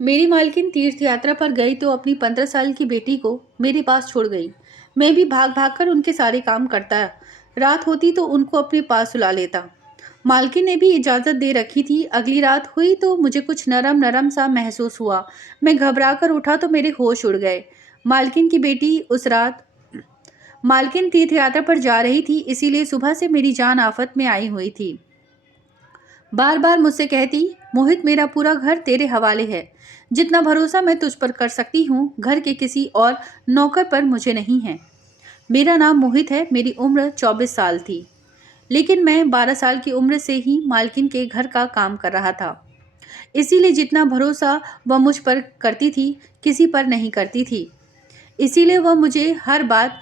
मेरी मालकिन तीर्थ यात्रा पर गई तो अपनी 15 साल की बेटी को मेरे पास छोड़ गई। मैं भी भाग भाग कर उनके सारे काम करता। रात होती तो उनको अपने पास सुला लेता। मालकिन ने भी इजाज़त दे रखी थी। अगली रात हुई तो मुझे कुछ नरम नरम सा महसूस हुआ। मैं घबरा कर उठा तो मेरे होश उड़ गए। मालकिन की बेटी उस रात मालकिन तीर्थ यात्रा पर जा रही थी, इसीलिए सुबह से मेरी जान आफत में आई हुई थी। बार बार मुझसे कहती, मोहित मेरा पूरा घर तेरे हवाले है। जितना भरोसा मैं तुझ पर कर सकती हूँ घर के किसी और नौकर पर मुझे नहीं है। मेरा नाम मोहित है। मेरी उम्र 24 साल थी, लेकिन मैं 12 साल की उम्र से ही मालकिन के घर का काम कर रहा था। इसीलिए जितना भरोसा वह मुझ पर करती थी किसी पर नहीं करती थी। इसीलिए वह मुझे हर बात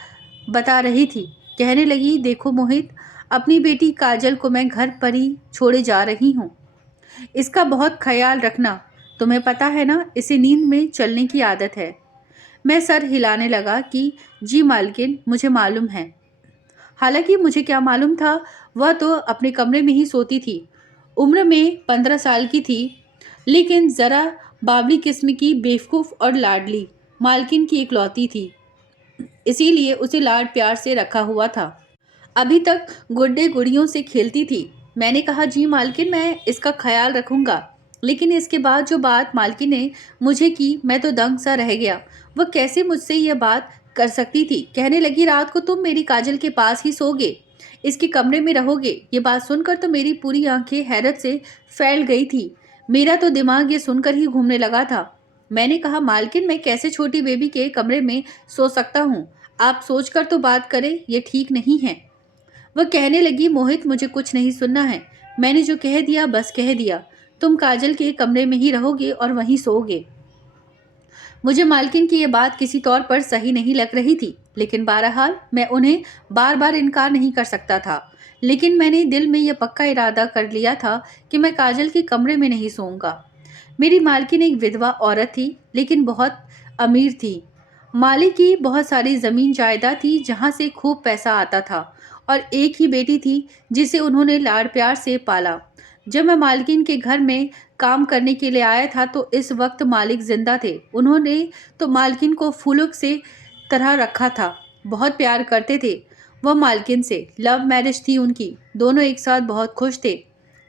बता रही थी। कहने लगी, देखो मोहित, अपनी बेटी काजल को मैं घर पर ही छोड़े जा रही हूँ। इसका बहुत ख्याल रखना। तुम्हें पता है ना, इसे नींद में चलने की आदत है। मैं सर हिलाने लगा कि जी मालकिन, मुझे मालूम है। हालांकि मुझे क्या मालूम था, वह तो अपने कमरे में ही सोती थी। उम्र में 15 साल की थी, लेकिन ज़रा बावली किस्म की, बेवकूफ़ और लाडली। मालकिन की इकलौती थी, इसीलिए उसे लाड प्यार से रखा हुआ था। अभी तक गुड्डे गुड़ियों से खेलती थी। मैंने कहा, जी मालकिन, मैं इसका ख्याल रखूंगा। लेकिन इसके बाद जो बात मालकिन ने मुझे की, मैं तो दंग सा रह गया। वह कैसे मुझसे यह बात कर सकती थी। कहने लगी, रात को तुम मेरी काजल के पास ही सोगे, इसके कमरे में रहोगे। ये बात सुनकर तो मेरी पूरी आंखें हैरत से फैल गई थी। मेरा तो दिमाग ये सुनकर ही घूमने लगा था। मैंने कहा, मालकिन, मैं कैसे छोटी बेबी के कमरे में सो सकता हूँ। आप सोचकर तो बात करें, ये ठीक नहीं है। वह कहने लगी, मोहित, मुझे कुछ नहीं सुनना है। मैंने जो कह दिया बस कह दिया। तुम काजल के कमरे में ही रहोगे और वहीं सोओगे। मुझे मालकिन की यह बात किसी तौर पर सही नहीं लग रही थी, लेकिन बहरहाल मैं उन्हें बार बार इनकार नहीं कर सकता था। लेकिन मैंने दिल में यह पक्का इरादा कर लिया था कि मैं काजल के कमरे में नहीं सोऊंगा। मेरी मालकिन एक विधवा औरत थी, लेकिन बहुत अमीर थी। मालिक की बहुत सारी ज़मीन जायदाद थी जहाँ से खूब पैसा आता था, और एक ही बेटी थी जिसे उन्होंने लाड़ प्यार से पाला। जब मैं मालकिन के घर में काम करने के लिए आया था तो इस वक्त मालिक जिंदा थे। उन्होंने तो मालकिन को फूलों से तरह रखा था। बहुत प्यार करते थे वह मालकिन से। लव मैरिज थी उनकी। दोनों एक साथ बहुत खुश थे।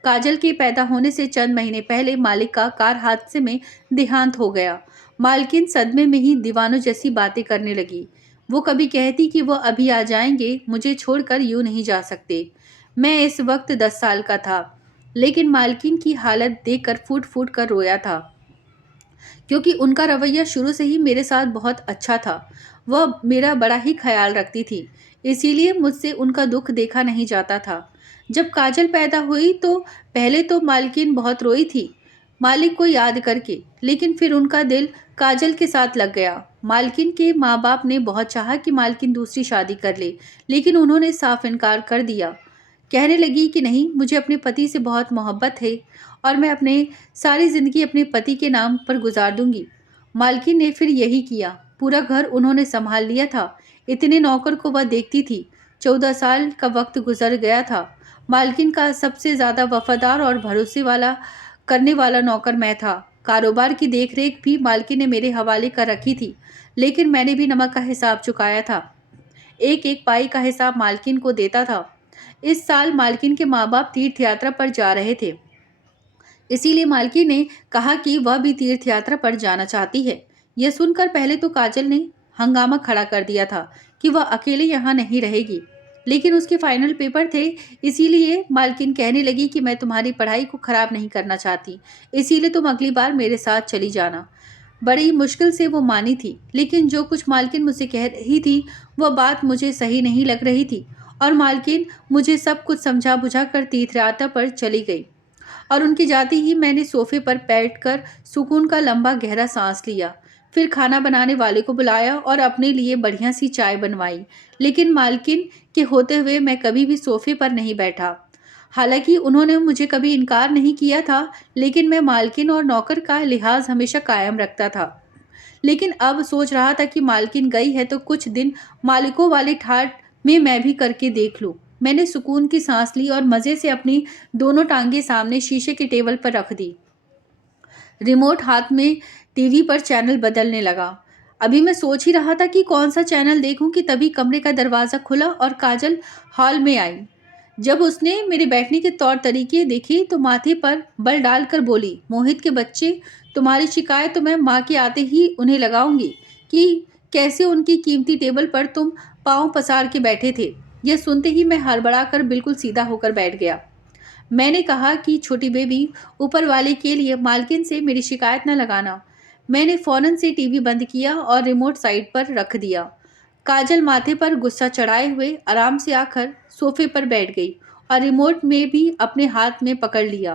काजल के पैदा होने से चंद महीने पहले मालिक का कार हादसे में देहांत हो गया। मालकिन सदमे में ही दीवानों जैसी बातें करने लगी। वो कभी कहती कि वो अभी आ जाएंगे, मुझे छोड़कर यूं नहीं जा सकते। मैं इस वक्त 10 साल का था, लेकिन मालकिन की हालत देखकर फूट फूट कर रोया था, क्योंकि उनका रवैया शुरू से ही मेरे साथ बहुत अच्छा था। वह मेरा बड़ा ही ख्याल रखती थी, इसीलिए मुझसे उनका दुख देखा नहीं जाता था। जब काजल पैदा हुई तो पहले तो मालकिन बहुत रोई थी, मालिक को याद करके, लेकिन फिर उनका दिल काजल के साथ लग गया। मालकिन के माँ बाप ने बहुत चाहा कि मालकिन दूसरी शादी कर ले, लेकिन उन्होंने साफ इनकार कर दिया। कहने लगी कि नहीं, मुझे अपने पति से बहुत मोहब्बत है और मैं अपने सारी जिंदगी अपने पति के नाम पर गुजार दूंगी। मालकिन ने फिर यही किया। पूरा घर उन्होंने संभाल लिया था। इतने नौकर को वह देखती थी। 14 साल का वक्त गुजर गया था। मालकिन का सबसे ज्यादा वफादार और भरोसे वाला करने वाला नौकर मैं था। कारोबार की देखरेख भी मालकिन ने मेरे हवाले कर रखी थी, लेकिन मैंने भी नमक का हिसाब चुकाया था। एक एक पाई का हिसाब मालकिन को देता था। इस साल मालकिन के माँ बाप तीर्थ यात्रा पर जा रहे थे, इसीलिए मालकिन ने कहा कि वह भी तीर्थ यात्रा पर जाना चाहती है। यह सुनकर पहले तो काजल ने हंगामा खड़ा कर दिया था कि वह अकेले यहाँ नहीं रहेगी, लेकिन उसके फाइनल पेपर थे, इसीलिए मालकिन कहने लगी कि मैं तुम्हारी पढ़ाई को खराब नहीं करना चाहती, इसीलिए तुम अगली बार मेरे साथ चली जाना। बड़ी मुश्किल से वो मानी थी, लेकिन जो कुछ मालकिन मुझसे कह रही थी वह बात मुझे सही नहीं लग रही थी, और मालकिन मुझे सब कुछ समझा बुझा कर तीर्थ यात्रा पर चली गई। और उनके जाते ही मैंने सोफे पर बैठकर सुकून का लंबा गहरा सांस लिया। फिर खाना बनाने वाले को बुलाया और अपने लिए बढ़िया सी चाय बनवाई। लेकिन मालकिन के होते हुए मैं कभी भी सोफे पर नहीं बैठा। हालांकि उन्होंने मुझे कभी इनकार नहीं किया था, लेकिन मैं मालकिन और नौकर का लिहाज हमेशा कायम रखता था। लेकिन अब सोच रहा था कि मालकिन गई है तो कुछ दिन मालिकों वाले ठाट में मैं भी करके देख लूं। मैंने सुकून की सांस ली और मज़े से अपनी दोनों टांगे सामने शीशे के टेबल पर रख दी। रिमोट हाथ में टीवी पर चैनल बदलने लगा। अभी मैं सोच ही रहा था कि कौन सा चैनल देखूं कि तभी कमरे का दरवाज़ा खुला और काजल हॉल में आई। जब उसने मेरे बैठने के तौर तरीके देखे तो माथे पर बल डालकर बोली, मोहित के बच्चे, तुम्हारी शिकायत तो मैं माँ के आते ही उन्हें लगाऊंगी कि कैसे उनकी कीमती टेबल पर तुम पाँव पसार के बैठे थे। यह सुनते ही मैं हड़बड़ा कर बिल्कुल सीधा होकर बैठ गया। मैंने कहा कि छोटी बेबी, ऊपर वाले के लिए मालकिन से मेरी शिकायत न लगाना। मैंने फौरन से टीवी बंद किया और रिमोट साइड पर रख दिया। काजल माथे पर गुस्सा चढ़ाए हुए आराम से आकर सोफे पर बैठ गई और रिमोट में भी अपने हाथ में पकड़ लिया।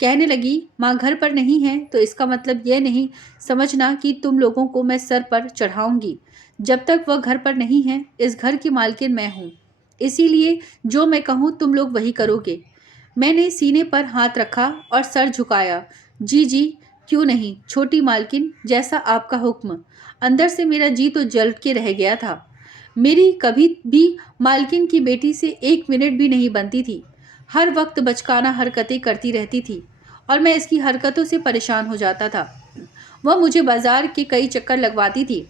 कहने लगी, माँ घर पर नहीं है तो इसका मतलब यह नहीं समझना कि तुम लोगों को मैं सर पर चढ़ाऊंगी। जब तक वह घर पर नहीं है, इस घर की मालकिन मैं हूँ। इसीलिए जो मैं कहूँ तुम लोग वही करोगे। मैंने सीने पर हाथ रखा और सर झुकाया। जी जी, क्यों नहीं, छोटी मालकिन, जैसा आपका हुक्म। अंदर से मेरा जी तो जल के रह गया था। मेरी कभी भी मालकिन की बेटी से 1 मिनट भी नहीं बनती थी। हर वक्त बचकाना हरकतें करती रहती थी और मैं इसकी हरकतों से परेशान हो जाता था। वह मुझे बाजार के कई चक्कर लगवाती थी।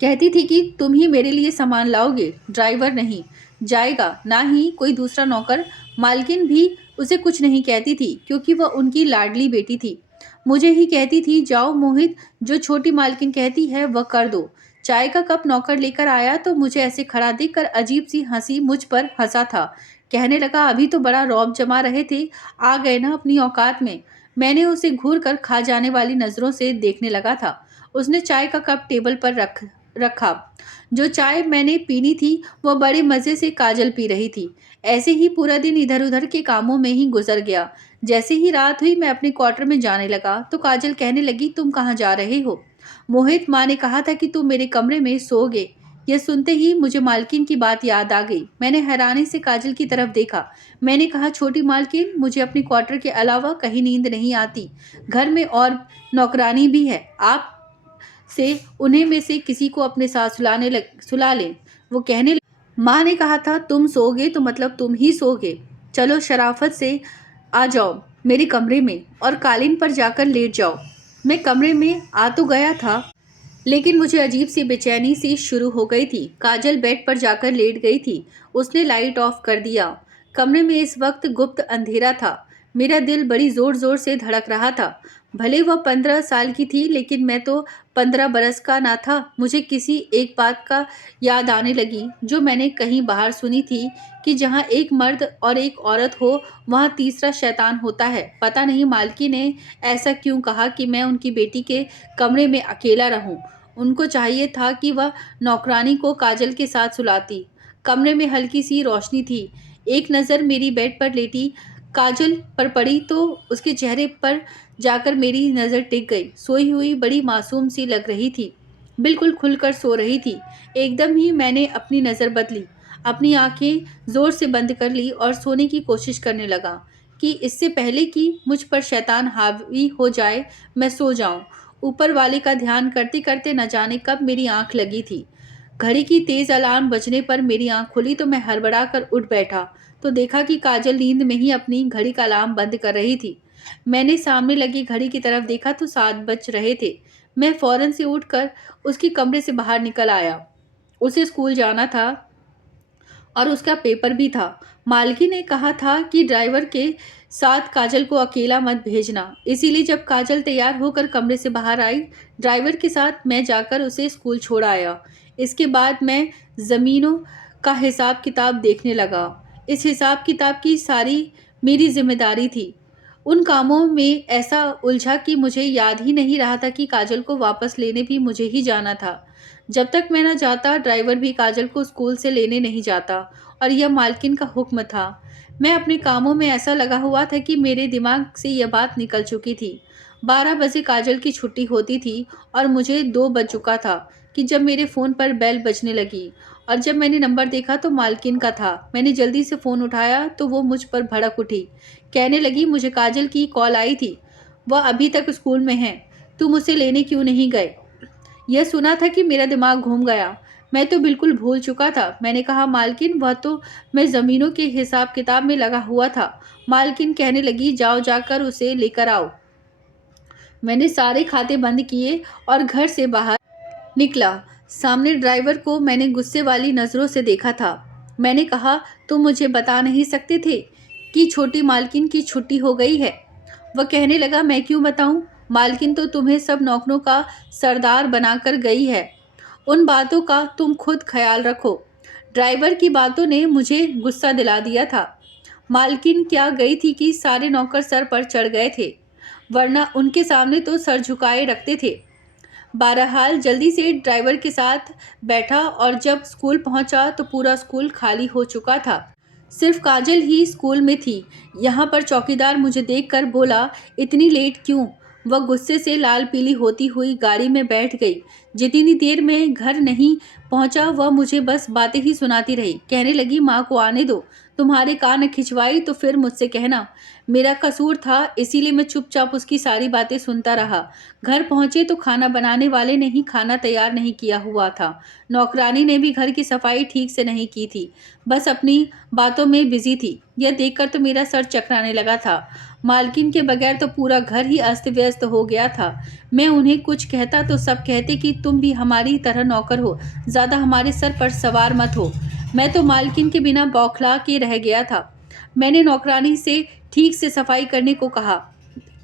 कहती थी कि तुम ही मेरे लिए सामान लाओगे, ड्राइवर नहीं जाएगा, ना ही कोई दूसरा नौकर। मालकिन भी उसे कुछ नहीं कहती थी क्योंकि वह उनकी लाडली बेटी थी। मुझे ही कहती थी, जाओ मोहित, जो छोटी मालकिन कहती है वह कर दो। चाय का कप नौकर लेकर आया तो मुझे ऐसे खड़ा देखकर अजीब सी हंसी मुझ पर हंसा था। कहने लगा, अभी तो बड़ा रौब जमा रहे थे, आ गए ना अपनी औकात में। मैंने उसे घूर कर खा जाने वाली नजरों से देखने लगा था। उसने चाय का कप टेबल पर रखा। जो चाय मैंने पीनी थी वह बड़े मज़े से काजल पी रही थी। ऐसे ही पूरा दिन इधर उधर के कामों में ही गुजर गया। जैसे ही रात हुई मैं अपने क्वार्टर में जाने लगा तो काजल कहने लगी, तुम कहाँ जा रहे हो? मोहित, माँ ने कहा था कि तुम मेरे कमरे में सोओगे। यह सुनते ही मुझे मालकिन की बात याद आ गई। मैंने हैरानी से काजल की तरफ देखा। मैंने कहा, छोटी मालकिन, मुझे अपने क्वार्टर के अलावा कहीं नींद नहीं आती। घर में और नौकरानी भी है, आप से उन्हें में से किसी को अपने साथ सुला लें। वो कहने लगी, माँ ने कहा था तुम सोओगे तो मतलब तुम ही सोओगे। चलो शराफत से आ जाओ मेरे कमरे में और कालीन पर जाकर लेट जाओ। मैं कमरे में आ तो गया था लेकिन मुझे अजीब सी बेचैनी सी शुरू हो गई थी। काजल बेड पर जाकर लेट गई थी। उसने लाइट ऑफ कर दिया। कमरे में इस वक्त गुप्त अंधेरा था। मेरा दिल बड़ी जोर जोर से धड़क रहा था। भले वह 15 साल की थी लेकिन मैं तो 15 बरस का ना था। मुझे किसी एक बात का याद आने लगी जो मैंने कहीं बाहर सुनी थी कि जहाँ एक मर्द और एक औरत हो वहाँ तीसरा शैतान होता है। पता नहीं मालकी ने ऐसा क्यों कहा कि मैं उनकी बेटी के कमरे में अकेला रहूं। उनको चाहिए था कि वह नौकरानी को काजल के साथ सुलाती। कमरे में हल्की सी रोशनी थी। एक नज़र मेरी बेड पर लेटी काजल पर पड़ी तो उसके चेहरे पर जाकर मेरी नज़र टिक गई। सोई हुई बड़ी मासूम सी लग रही थी, बिल्कुल खुलकर सो रही थी। एकदम ही मैंने अपनी नज़र बदली, अपनी आंखें ज़ोर से बंद कर ली और सोने की कोशिश करने लगा कि इससे पहले कि मुझ पर शैतान हावी हो जाए मैं सो जाऊं। ऊपर वाले का ध्यान करते करते न जाने कब मेरी आंख लगी थी। घड़ी की तेज अलार्म बजने पर मेरी आंख खुली तो मैं हड़बड़ा कर उठ बैठा तो देखा कि काजल नींद में ही अपनी घड़ी का अलार्म बंद कर रही थी। मैंने सामने लगी घड़ी की तरफ देखा तो 7 बज रहे थे। मैं फौरन से उठकर उसके कमरे से बाहर निकल आया। उसे स्कूल जाना था और उसका पेपर भी था। मालकी ने कहा था कि ड्राइवर के साथ काजल को अकेला मत भेजना। इसीलिए जब काजल तैयार होकर कमरे से बाहर आई, ड्राइवर के साथ मैं जाकर उसे स्कूल छोड़ आया। इसके बाद मैं ज़मीनों का हिसाब किताब देखने लगा। इस हिसाब किताब की सारी मेरी जिम्मेदारी थी। उन कामों में ऐसा उलझा कि मुझे याद ही नहीं रहा था कि काजल को वापस लेने भी मुझे ही जाना था। जब तक मैं न जाता ड्राइवर भी काजल को स्कूल से लेने नहीं जाता और यह मालकिन का हुक्म था। मैं अपने कामों में ऐसा लगा हुआ था कि मेरे दिमाग से यह बात निकल चुकी थी। 12 बजे काजल की छुट्टी होती थी और मुझे 2 बज चुका था कि जब मेरे फ़ोन पर बेल बजने लगी और जब मैंने नंबर देखा तो मालकिन का था। मैंने जल्दी से फ़ोन उठाया तो वो मुझ पर भड़क उठी। कहने लगी, मुझे काजल की कॉल आई थी, वह अभी तक स्कूल में है, तुम उसे लेने क्यों नहीं गए? यह सुना था कि मेरा दिमाग घूम गया। मैं तो बिल्कुल भूल चुका था। मैंने कहा, मालकिन, वह तो मैं ज़मीनों के हिसाब किताब में लगा हुआ था। मालकिन कहने लगी, जाओ जाकर उसे लेकर आओ। मैंने सारे खाते बंद किए और घर से बाहर निकला। सामने ड्राइवर को मैंने गुस्से वाली नज़रों से देखा था। मैंने कहा, तुम मुझे बता नहीं सकते थे कि छोटी मालकिन की छुट्टी हो गई है? वह कहने लगा, मैं क्यों बताऊं? मालकिन तो तुम्हें सब नौकरों का सरदार बनाकर गई है। उन बातों का तुम खुद ख्याल रखो। ड्राइवर की बातों ने मुझे गुस्सा दिला दिया था। मालकिन क्या गई थी कि सारे नौकर सर पर चढ़ गए थे, वरना उनके सामने तो सर झुकाए रखते थे। बहरहाल जल्दी से ड्राइवर के साथ बैठा और जब स्कूल पहुंचा तो पूरा स्कूल खाली हो चुका था। सिर्फ काजल ही स्कूल में थी। यहाँ पर चौकीदार मुझे देखकर बोला, इतनी लेट क्यों? वह गुस्से से लाल पीली होती हुई गाड़ी में बैठ गई। जितनी देर में घर नहीं पहुंचा वह मुझे बस बातें ही सुनाती रही। कहने लगी, माँ को आने दो, तुम्हारे कान खिंचवाई तो फिर मुझसे कहना। मेरा कसूर था, इसीलिए मैं चुपचाप उसकी सारी बातें सुनता रहा। घर पहुंचे तो खाना बनाने वाले ने ही खाना तैयार नहीं किया हुआ था। नौकरानी ने भी घर की सफाई ठीक से नहीं की थी, बस अपनी बातों में बिजी थी। यह देखकर तो मेरा सर चकराने लगा था। मालकिन के बगैर तो पूरा घर ही अस्त व्यस्त हो गया था। मैं उन्हें कुछ कहता तो सब कहते कि तुम भी हमारी तरह नौकर हो, ज़्यादा हमारे सर पर सवार मत हो। मैं तो मालकिन के बिना बौखला के रह गया था। मैंने नौकरानी से ठीक से सफाई करने को कहा।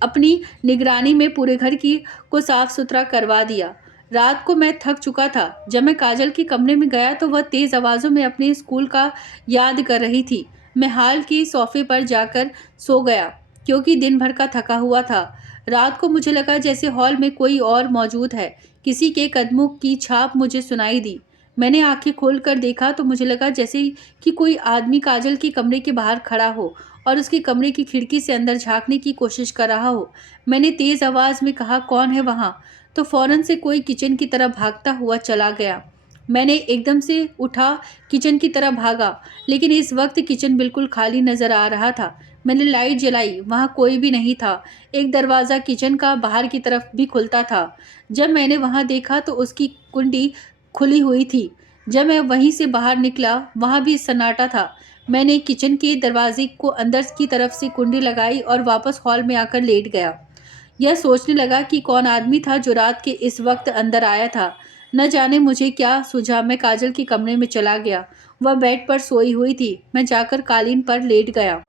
अपनी निगरानी में पूरे घर की को साफ सुथरा करवा दिया। रात को मैं थक चुका था। जब मैं काजल के कमरे में गया तो वह तेज़ आवाज़ों में अपने स्कूल का याद कर रही थी। मैं हाल के सोफे पर जाकर सो गया क्योंकि दिन भर का थका हुआ था। रात को मुझे लगा जैसे हॉल में कोई और मौजूद है। किसी के कदमों की छाप मुझे सुनाई दी। मैंने आंखें खोलकर देखा तो मुझे लगा जैसे कि कोई आदमी काजल के कमरे के बाहर खड़ा हो और उसके कमरे की खिड़की से अंदर झांकने की कोशिश कर रहा हो। मैंने तेज़ आवाज़ में कहा, कौन है वहाँ? तो फौरन से कोई किचन की तरफ भागता हुआ चला गया। मैंने एकदम से उठा किचन की तरफ भागा, लेकिन इस वक्त किचन बिल्कुल खाली नज़र आ रहा था। मैंने लाइट जलाई, वहाँ कोई भी नहीं था। एक दरवाज़ा किचन का बाहर की तरफ भी खुलता था। जब मैंने वहाँ देखा तो उसकी कुंडी खुली हुई थी। जब मैं वहीं से बाहर निकला, वहाँ भी सन्नाटा था। मैंने किचन के दरवाजे को अंदर की तरफ से कुंडी लगाई और वापस हॉल में आकर लेट गया। यह सोचने लगा कि कौन आदमी था जो रात के इस वक्त अंदर आया था। न जाने मुझे क्या सूझा, मैं काजल के कमरे में चला गया। वह बेड पर सोई हुई थी। मैं जाकर कालीन पर लेट गया।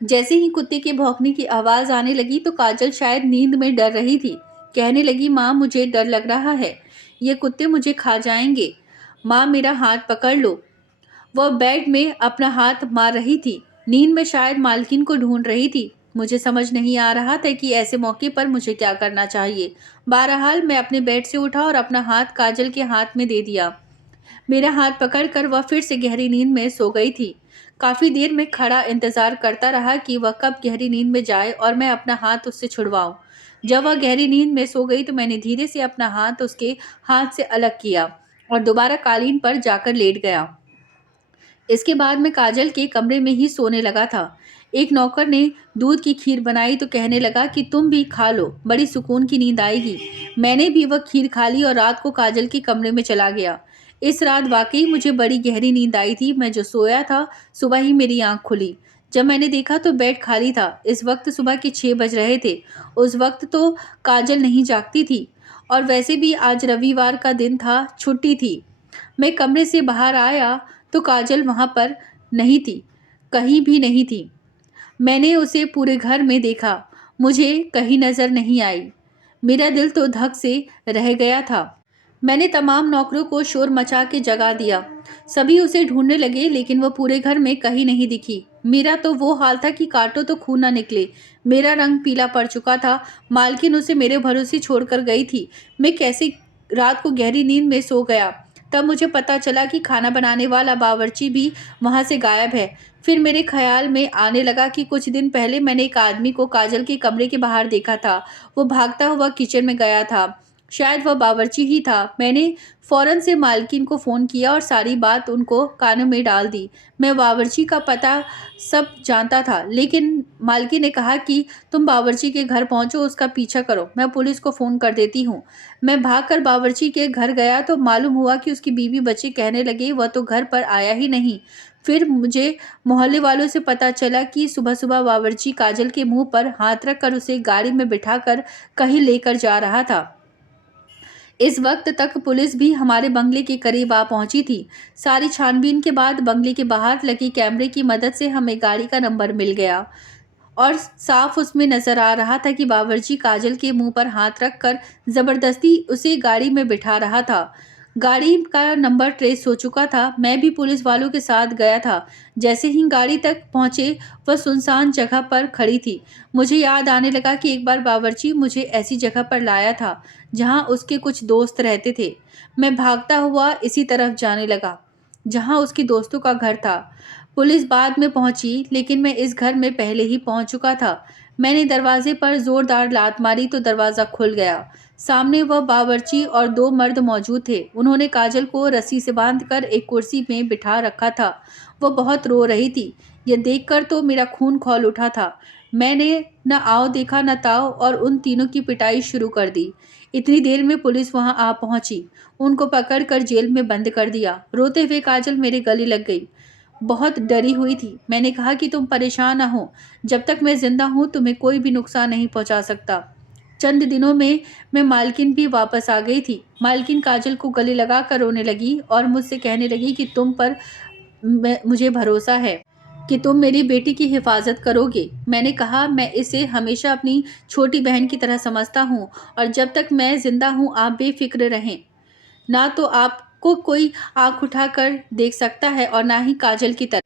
जैसे ही कुत्ते के भौंकने की आवाज़ आने लगी तो काजल शायद नींद में डर रही थी। कहने लगी, माँ मुझे डर लग रहा है, ये कुत्ते मुझे खा जाएंगे। माँ मेरा हाथ पकड़ लो। वह बेड में अपना हाथ मार रही थी। नींद में शायद मालकिन को ढूंढ रही थी। मुझे समझ नहीं आ रहा था कि ऐसे मौके पर मुझे क्या करना चाहिए। बहरहाल मैं अपने बेड से उठा और अपना हाथ काजल के हाथ में दे दिया। मेरा हाथ पकड़कर वह फिर से गहरी नींद में सो गई थी। काफ़ी देर में खड़ा इंतज़ार करता रहा कि वह कब गहरी नींद में जाए और मैं अपना हाथ उससे छुड़वाऊं। जब वह गहरी नींद में सो गई तो मैंने धीरे से अपना हाथ उसके हाथ से अलग किया और दोबारा कालीन पर जाकर लेट गया। इसके बाद मैं काजल के कमरे में ही सोने लगा था। एक नौकर ने दूध की खीर बनाई तो कहने लगा कि तुम भी खा लो, बड़ी सुकून की नींद आएगी। मैंने भी वह खीर खा ली और रात को काजल के कमरे में चला गया। इस रात वाकई मुझे बड़ी गहरी नींद आई थी। मैं जो सोया था, सुबह ही मेरी आंख खुली। जब मैंने देखा तो बेड खाली था। इस वक्त सुबह के 6 बज रहे थे। उस वक्त तो काजल नहीं जागती थी और वैसे भी आज रविवार का दिन था, छुट्टी थी। मैं कमरे से बाहर आया तो काजल वहाँ पर नहीं थी, कहीं भी नहीं थी। मैंने उसे पूरे घर में देखा, मुझे कहीं नज़र नहीं आई। मेरा दिल तो धक से रह गया था। मैंने तमाम नौकरों को शोर मचा के जगा दिया। सभी उसे ढूंढने लगे लेकिन वह पूरे घर में कहीं नहीं दिखी। मेरा तो वो हाल था कि काटो तो खून ना निकले। मेरा रंग पीला पड़ चुका था। मालकिन उसे मेरे भरोसे छोड़कर गई थी। मैं कैसे रात को गहरी नींद में सो गया। तब मुझे पता चला कि खाना बनाने वाला बावर्ची भी वहाँ से गायब है। फिर मेरे ख्याल में आने लगा कि कुछ दिन पहले मैंने एक आदमी को काजल के कमरे के बाहर देखा था। वो भागता हुआ किचन में गया था। शायद वह बावर्ची ही था। मैंने फ़ौरन से मालकिन को फ़ोन किया और सारी बात उनको कानों में डाल दी। मैं बावर्ची का पता सब जानता था, लेकिन मालकिन ने कहा कि तुम बावर्ची के घर पहुंचो, उसका पीछा करो, मैं पुलिस को फ़ोन कर देती हूँ। मैं भागकर बावर्ची के घर गया तो मालूम हुआ कि उसकी बीवी बच्चे कहने लगे वह तो घर पर आया ही नहीं। फिर मुझे मोहल्ले वालों से पता चला कि सुबह सुबह बावर्ची काजल के मुंह पर हाथ रखकर उसे गाड़ी में बिठाकर कहीं लेकर जा रहा था। इस वक्त तक पुलिस भी हमारे बंगले के करीब आ पहुंची थी। सारी छानबीन के बाद बंगले के बाहर लगे कैमरे की मदद से हमें गाड़ी का नंबर मिल गया और साफ उसमें नजर आ रहा था कि बावर्ची काजल के मुंह पर हाथ रखकर जबरदस्ती उसे गाड़ी में बिठा रहा था। गाड़ी का नंबर ट्रेस हो चुका था। मैं भी पुलिस वालों के साथ गया था। जैसे ही गाड़ी तक पहुंचे, वह सुनसान जगह पर खड़ी थी। मुझे याद आने लगा कि एक बार बावर्ची मुझे ऐसी जगह पर लाया था जहां उसके कुछ दोस्त रहते थे। मैं भागता हुआ इसी तरफ जाने लगा जहां उसके दोस्तों का घर था। पुलिस बाद में पहुंची, लेकिन मैं इस घर में पहले ही पहुंच चुका था। मैंने दरवाजे पर जोरदार लात मारी तो दरवाज़ा खुल गया। सामने वह बावर्ची और दो मर्द मौजूद थे। उन्होंने काजल को रस्सी से बांधकर एक कुर्सी में बिठा रखा था। वह बहुत रो रही थी। यह देखकर तो मेरा खून खौल उठा था। मैंने न आओ देखा न ताओ और उन तीनों की पिटाई शुरू कर दी। इतनी देर में पुलिस वहां आ पहुंची। उनको पकड़कर जेल में बंद कर दिया। रोते हुए काजल मेरे गले लग गई। बहुत डरी हुई थी। मैंने कहा कि तुम परेशान न हो। जब तक मैं जिंदा हूं तुम्हें कोई भी नुकसान नहीं पहुंचा सकता। चंद दिनों में मैं मालकिन भी वापस आ गई थी। मालकिन काजल को गले लगाकर रोने लगी और मुझसे कहने लगी कि तुम पर मुझे भरोसा है कि तुम मेरी बेटी की हिफाजत करोगे। मैंने कहा मैं इसे हमेशा अपनी छोटी बहन की तरह समझता हूँ और जब तक मैं जिंदा हूँ आप बेफिक्र रहें। ना तो आपको कोई आंख उठाकर देख सकता है और ना ही काजल की तरफ।